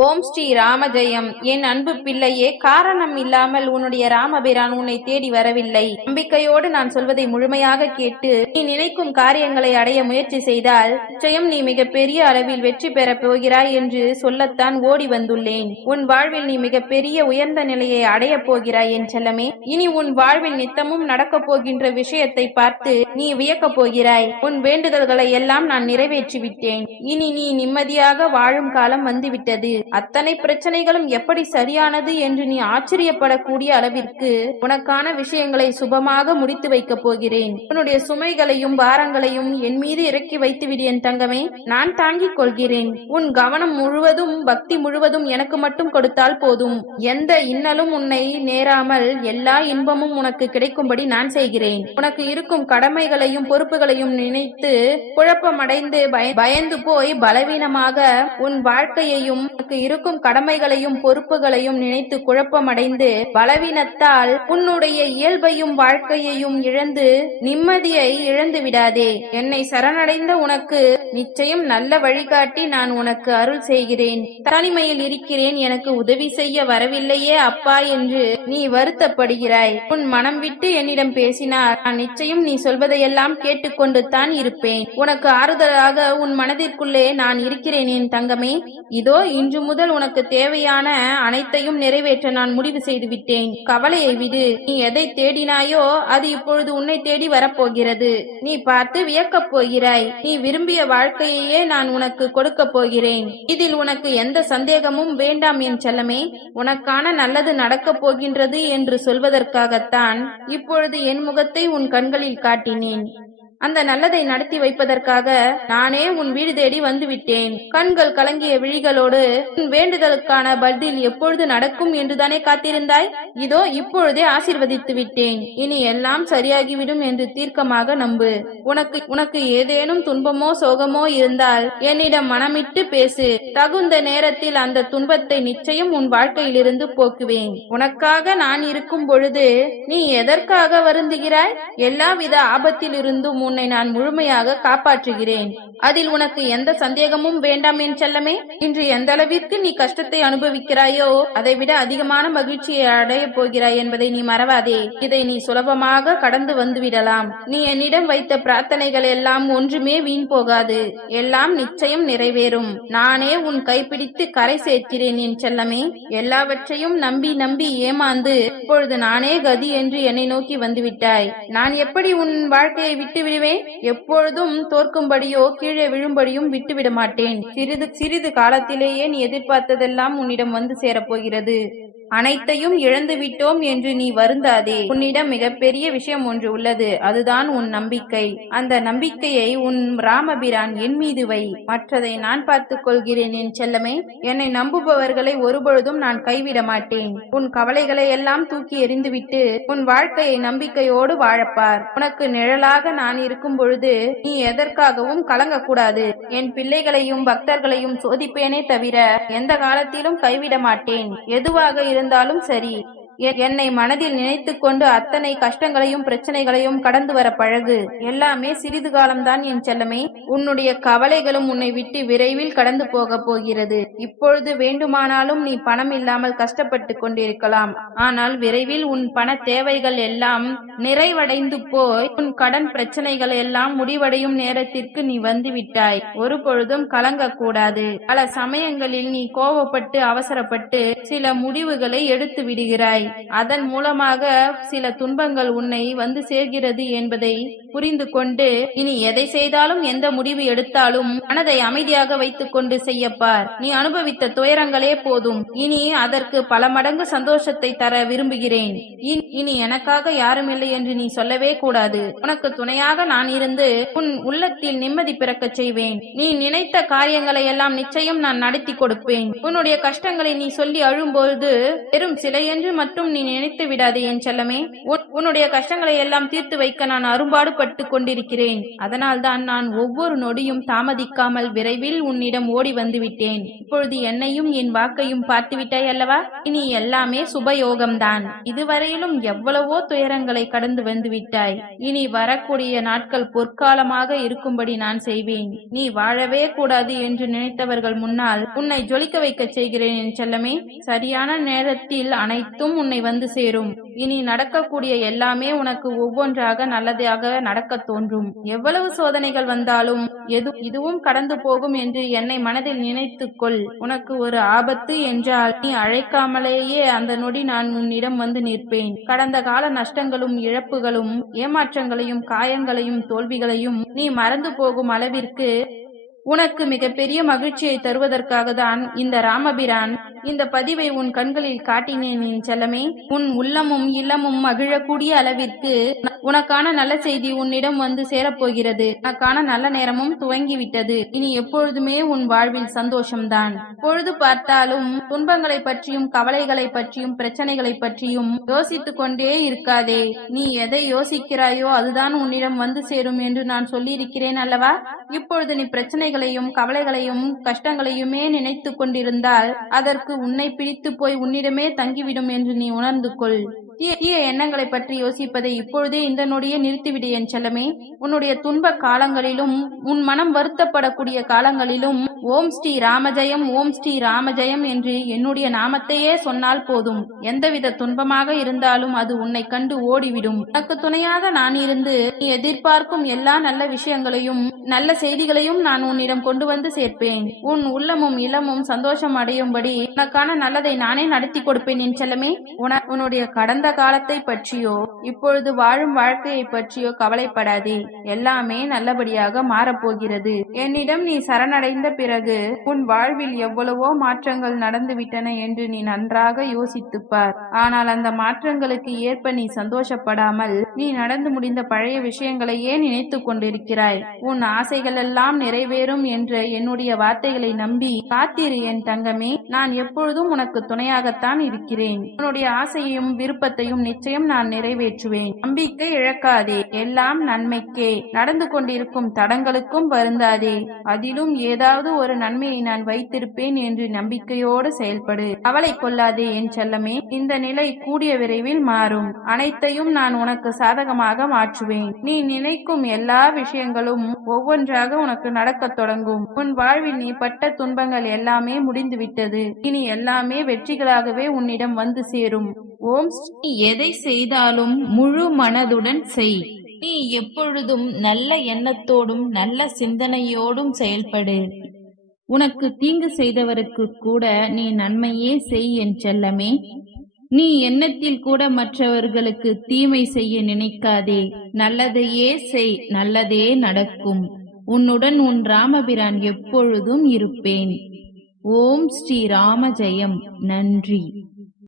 ஓம் ஸ்ரீ ராமஜெயம். என் அன்பு பிள்ளையே காரணம் இல்லாமல் உன்னுடைய ராமபிரான் உன்னை தேடி வரவில்லை. நம்பிக்கையோடு நான் சொல்வதை முழுமையாக கேட்டு நீ நினைக்கும் காரியங்களை அடைய முயற்சி செய்தால் நிச்சயம் நீ மிக பெரிய அளவில் வெற்றி பெறப் போகிறாய் என்று சொல்லத்தான் ஓடி வந்துள்ளேன். உன் வாழ்வில் நீ மிக பெரிய உயர்ந்த நிலையை அடையப் போகிறாய் என் செல்லமே. இனி உன் வாழ்வில் நித்தமும் நடக்கப் போகின்ற விஷயத்தை பார்த்து நீ வியக்கப் போகிறாய். உன் வேண்டுதல்களை எல்லாம் நான் நிறைவேற்றி விட்டேன் இனி நீ நிம்மதியாக வாழும் காலம் வந்துவிட்டது. அத்தனை பிரச்சனைகளும் எப்படி சரியானது என்று நீ ஆச்சரியப்படக்கூடிய அளவிற்கு உனக்கான விஷயங்களை சுபமாக முடித்து வைக்கப் போகிறேன். உன்னுடைய சுமைகளையும் பாரங்களையும் என் மீது இறக்கி வைத்துவிடு என் தங்கமே. நான் தாங்கிக் கொள்கிறேன். உன் கவனம் முழுவதும் பக்தி முழுவதும் எனக்கு மட்டும் கொடுத்தால் போதும். எந்த இன்னலும் உன்னை நேராமல் எல்லா இன்பமும் உனக்கு கிடைக்கும்படி நான் செய்கிறேன். உனக்கு இருக்கும் கடமைகளையும் பொறுப்புகளையும் நினைத்து குழப்பமடைந்து பய- பயந்து போய் பலவீனமாக உன் வாழ்க்கையையும் தனக்கு இருக்கும் கடமைகளையும் பொறுப்புகளையும் நினைத்து குழப்பமடைந்து பலவீனத்தால் உன்னுடைய இயல்பையும் வாழ்க்கையையும் இழந்து நிம்மதியை இழந்து விடாதே. என்னை சரணடைந்த உனக்கு நிச்சயம் நல்ல வழிகாட்டி நான் உனக்கு அருள் செய்கிறேன். தனிமையில் இருக்கிறேன் எனக்கு உதவி செய்ய வரவில்லையே அப்பா என்று நீ வருத்தப்படுகிறாய். உன் மனம் விட்டு என்னிடம் பேசினார். நான் நிச்சயம் நீ சொல்வதையெல்லாம் கேட்டுக்கொண்டு தான் இருப்பேன். உனக்கு ஆறுதலாக உன் மனதிற்குள்ளே நான் இருக்கிறேன் என் தங்கமே. இதோ இன்று முதல் உனக்கு தேவையான அனைத்தையும் நிறைவேற்ற நான் முடிவு செய்து விட்டேன் கவலையை விடு. நீ எதை தேடினாயோ அது இப்பொழுது உன்னை தேடி வரப்போகிறது. நீ பார்த்து வியக்கப் போகிறாய். நீ விரும்பிய வாழ்க்கையையே நான் உனக்கு கொடுக்கப் போகிறேன். இதில் உனக்கு எந்த சந்தேகமும் வேண்டாம் என் செல்லமே. உனக்கான நல்லது நடக்கப் போகின்றது என்று சொல்வதற்காகத்தான் இப்பொழுது என் முகத்தை உன் கண்களில் காட்டினேன். அந்த நல்லதை நடத்தி வைப்பதற்காக நானே உன் வீடு தேடி வந்துவிட்டேன். கண்கள் கலங்கிய விழிகளோடு உன் வேண்டுதலுக்கான பதில் எப்பொழுது நடக்கும் என்றுதானே காத்திருந்தாய்? இதோ இப்பொழுதே ஆசிர்வதித்து விட்டேன். இனி எல்லாம் சரியாகிவிடும் என்று தீர்க்கமாக நம்பு. உனக்கு உனக்கு ஏதேனும் துன்பமோ சோகமோ இருந்தால் என்னிடம் மனமிட்டு பேசு. தகுந்த நேரத்தில் அந்த துன்பத்தை நிச்சயம் உன் வாழ்க்கையிலிருந்து போக்குவேன். உனக்காக நான் இருக்கும் பொழுது நீ எதற்காக வருந்துகிறாய்? எல்லாவித ஆபத்திலிருந்தும் உன்னை நான் முழுமையாக காப்பாற்றுகிறேன். அதில் உனக்கு எந்த சந்தேகமும் வேண்டாம் என் செல்லமே. இன்று எந்த அளவிற்கு நீ கஷ்டத்தை அனுபவிக்கிறாயோ அதை விட அதிகமான மகிழ்ச்சியை அடைய போகிறாய் என்பதை நீ மறவாதே. இதை நீ சுலபமாக கடந்து வந்து விடலாம் நீ என்னிடம் வைத்த பிரார்த்தனைகள் எல்லாம் ஒன்றுமே வீண் போகாது. எல்லாம் நிச்சயம் நிறைவேறும். நானே உன் கைப்பிடித்து கரை சேர்க்கிறேன் என் செல்லமே. எல்லாவற்றையும் நம்பி நம்பி ஏமாந்து இப்பொழுது நானே கதி என்று என்னை நோக்கி வந்துவிட்டாய். நான் எப்படி உன் வாழ்க்கையை விட்டு விடுவேன் எப்பொழுதும் தோற்கும்படியோ கீழே விழும்படியும் விட்டுவிட மாட்டேன் சிறிது சிறிது காலத்திலேயே நீ எதிர்பார்த்ததெல்லாம் உன்னிடம் வந்து சேரப்போகிறது. அனைத்தையும் இழந்து விட்டோம் என்று நீ வருந்தாதே. உன்னிடம் மிகப்பெரிய விஷயம் ஒன்று உள்ளது. அதுதான் உன் நம்பிக்கை. அந்த நம்பிக்கையை உன் ராமபிரான் என் மீது வை. மற்றதை நான் பார்த்துக் கொள்கிறேன் என் செல்லமே. என்னை நம்புபவர்களை ஒருபொழுதும் நான் கைவிட மாட்டேன். உன் கவலைகளை எல்லாம் தூக்கி எறிந்துவிட்டு உன் வாழ்க்கையை நம்பிக்கையோடு வாழப்பார். உனக்கு நிழலாக நான் இருக்கும் பொழுது நீ எதற்காகவும் கலங்கக்கூடாது. என் பிள்ளைகளையும் பக்தர்களையும் சோதிப்பேனே தவிர எந்த காலத்திலும் கைவிட மாட்டேன். எதுவாக இருந்தாலும் சரி. என்னை மனதில் நினைத்து கொண்டு அத்தனை கஷ்டங்களையும் பிரச்சனைகளையும் கடந்து வர பழகு. எல்லாமே சிறிது காலம்தான் என் செல்லமே. உன்னுடைய கவலைகளும் உன்னை விட்டு விரைவில் கடந்து போக போகிறது. இப்பொழுது வேண்டுமானாலும் நீ பணம் இல்லாமல் கஷ்டப்பட்டு கொண்டிருக்கலாம். ஆனால் விரைவில் உன் பண தேவைகள் எல்லாம் நிறைவடைந்து போய் உன் கடன் பிரச்சனைகள் எல்லாம் முடிவடையும் நேரத்திற்கு நீ வந்து விட்டாய் ஒரு பொழுதும் கலங்கக்கூடாது. பல சமயங்களில் நீ கோபப்பட்டு அவசரப்பட்டு சில முடிவுகளை எடுத்து விடுகிறாய். அதன் மூலமாக சில துன்பங்கள் உன்னை வந்து சேர்கிறது என்பதை புரிந்து கொண்டு இனி எதை செய்தாலும் எந்த முடிவு எடுத்தாலும் மனதை அமைதியாக வைத்துக் கொண்டு செய்யப்பார். நீ அனுபவித்த துயரங்களே போதும். இனி அதற்கு பல மடங்கு சந்தோஷத்தை தர விரும்புகிறேன். இன்- இனி எனக்காக யாரும் இல்லை என்று நீ சொல்லவே கூடாது. உனக்கு துணையாக நான் இருந்து உன் உள்ளத்தில் நிம்மதி பிறக்கச் செய்வேன். நீ நினைத்த காரியங்களை எல்லாம் நிச்சயம் நான் நடத்தி கொடுப்பேன். உன்னுடைய கஷ்டங்களை நீ சொல்லி அழும்போது வெறும் சிலை என்று மட்டும் நீ நினைத்து விடாதே என் செல்லமே. உன்- உன்னுடைய கஷ்டங்களை எல்லாம் தீர்த்து வைக்க நான் அரும்பாடு பட்டு கொண்டிருக்கிறேன். அதனால்தான் நான் ஒவ்வொரு நொடியும் தாமதிக்காமல் விரைவில் உன்னிடம் ஓடி வந்து விட்டேன். இப்பொழுது என்னையும் என் வாக்கையும் பார்த்து விட்டாய் அல்லவா? இனி எல்லாமே சுபயோகம்தான். இதுவரையிலும் எவ்வளவோ துயரங்களை கடந்து வந்து விட்டாய். இனி வரக்கூடிய நாட்கள் பொற்காலமாக இருக்கும்படி நான் செய்வேன். நீ வாழவே கூடாது என்று நினைத்தவர்கள் முன்னால் உன்னை ஜொலிக்க வைக்கச் செய்கிறேன் என் செல்லமே. சரியான நேரத்தில் அனைத்தும் உன்னை வந்து சேரும். இனி நடக்கக்கூடிய எல்லாமே உனக்கு ஒவ்வொன்றாக நல்லதாக நடக்க தோன்றும். எவ்வளவு சோதனைகள் வந்தாலும் எது இதுவும் கடந்து போகும் என்று என்னை மனதில் நினைத்துக்கொள் உனக்கு ஒரு ஆபத்து என்றால் நீ அழைக்காமலேயே அந்த நொடி நான் உன்னிடம் வந்து நிற்பேன். கடந்த கால நஷ்டங்களும் இழப்புகளும் ஏமாற்றங்களையும் காயங்களையும் தோல்விகளையும் நீ மறந்து போகும் அளவிற்கு உனக்கு மிகப்பெரிய மகிழ்ச்சியை தருவதற்காக தான் இந்த ராமபிரான் இந்த பதிவை உன் கண்களில் காட்டினேன் என் செல்லமே. உன் உள்ளமும் இல்லமும் மகிழக்கூடிய அளவிற்கு உனக்கான நல்ல செய்தி உன்னிடம் வந்து சேரப்போகிறது. உனக்கான நல்ல நேரமும் துவங்கிவிட்டது. இனி எப்பொழுதுமே உன் வாழ்வில் சந்தோஷம்தான். பொழுது பார்த்தாலும் துன்பங்களை பற்றியும் கவலைகளை பற்றியும் பிரச்சனைகளை பற்றியும் யோசித்துக் கொண்டே இருக்காதே. நீ எதை யோசிக்கிறாயோ அதுதான் உன்னிடம் வந்து சேரும் என்று நான் சொல்லியிருக்கிறேன் அல்லவா? இப்பொழுது நீ பிரச்சனைகளையும் கவலைகளையும் கஷ்டங்களையுமே நினைத்துக் கொண்டிருந்தால் அதற்கு உன்னை பிடித்து போய் உன்னிடமே தங்கிவிடும் என்று நீ உணர்ந்து கொள் தீய எண்ணங்களை பற்றி யோசிப்பதை இப்பொழுதே இந்த நொடியே நிறுத்திவிடு என் செல்லமே. உன்னுடைய துன்ப காலங்களிலும் உன் மனம் வருத்தப்படக்கூடிய காலங்களிலும் ஓம் ஸ்ரீ ராமஜயம் ஓம் ஸ்ரீ ராமஜயம் என்று என்னுடைய நாமத்தையே சொன்னால் போதும். எந்தவித துன்பமாக இருந்தாலும் அது உன்னை கண்டு ஓடிவிடும். உனக்கு துணையாக நான் இருந்து நீ எதிர்பார்க்கும் எல்லா நல்ல விஷயங்களையும் நல்ல செய்திகளையும் நான் உன்னிடம் கொண்டு வந்து சேர்ப்பேன். உன் உள்ளமும் இளமும் சந்தோஷம் அடையும்படி உனக்கான நல்லதை நானே நடத்தி கொடுப்பேன் என் செல்லமே. உன உன்னுடைய கடந்த காலத்தை பற்றியோ இப்பொழுது வாழும் வாழ்க்கையை பற்றியோ கவலைப்படாதே. எல்லாமே நல்லபடியாக மாறப்போகிறது. என்னிடம் நீ சரணடைந்த பிறகு உன் வாழ்வில் எவ்வளவோ மாற்றங்கள் நடந்துவிட்டன என்று நீ நன்றாக யோசித்துப்பார். ஆனால் அந்த மாற்றங்களுக்கு ஏற்ப நீ சந்தோஷப்படாமல் நீ நடந்து முடிந்த பழைய விஷயங்களையே நினைத்து கொண்டிருக்கிறாய். உன் ஆசைகள் எல்லாம் நிறைவேறும் என்ற என்னுடைய வார்த்தைகளை நம்பி காத்திரு என் தங்கமே நான் எப்பொழுதும் உனக்கு துணையாகத்தான் இருக்கிறேன். உன்னுடைய ஆசையையும் விருப்பத்தையும் நிச்சயம் நான் நிறைவேற்றுவேன். நம்பிக்கை இழக்காதே. எல்லாம் நன்மைக்கே. நடந்து கொண்டிருக்கும் தடங்களுக்கும் வருந்தாதே. அதிலும் ஏதாவது ஒரு நன்மையை நான் வைத்திருப்பேன் என்று நம்பிக்கையோடு செயல்படு. கவலை கொள்ளாதே என் செல்லமே. இந்த நிலை கூடிய விரைவில் மாறும். அனைத்தையும் நான் உனக்கு சாதகமாக மாற்றுவேன். நீ நினைக்கும் எல்லா விஷயங்களும் ஒவ்வொன்றாக உனக்கு நடக்கத் தொடங்கும். உன் வாழ்வில் நீ பட்ட துன்பங்கள் எல்லாமே முடிந்துவிட்டது. இனி எல்லாமே வெற்றிகளாகவே உன்னிடம் வந்து சேரும். ஓம் ஸ்ரீ எதை செய்தாலும் முழு மனதுடன் செய். நீ எப்பொழுதும் நல்ல எண்ணத்தோடும் நல்ல சிந்தனையோடும் செயல்படு. உனக்கு தீங்கு செய்தவருக்கு கூட நீ நன்மையே செய் என் செல்லமே. நீ எண்ணத்தில் கூட மற்றவர்களுக்கு தீமை செய்ய நினைக்காதே. நல்லதையே செய் நல்லதே நடக்கும். உன்னுடன் உன் ராமபிரான் எப்பொழுதும் இருப்பேன். ஓம் ஸ்ரீ ராம ஜெயம். நன்றி.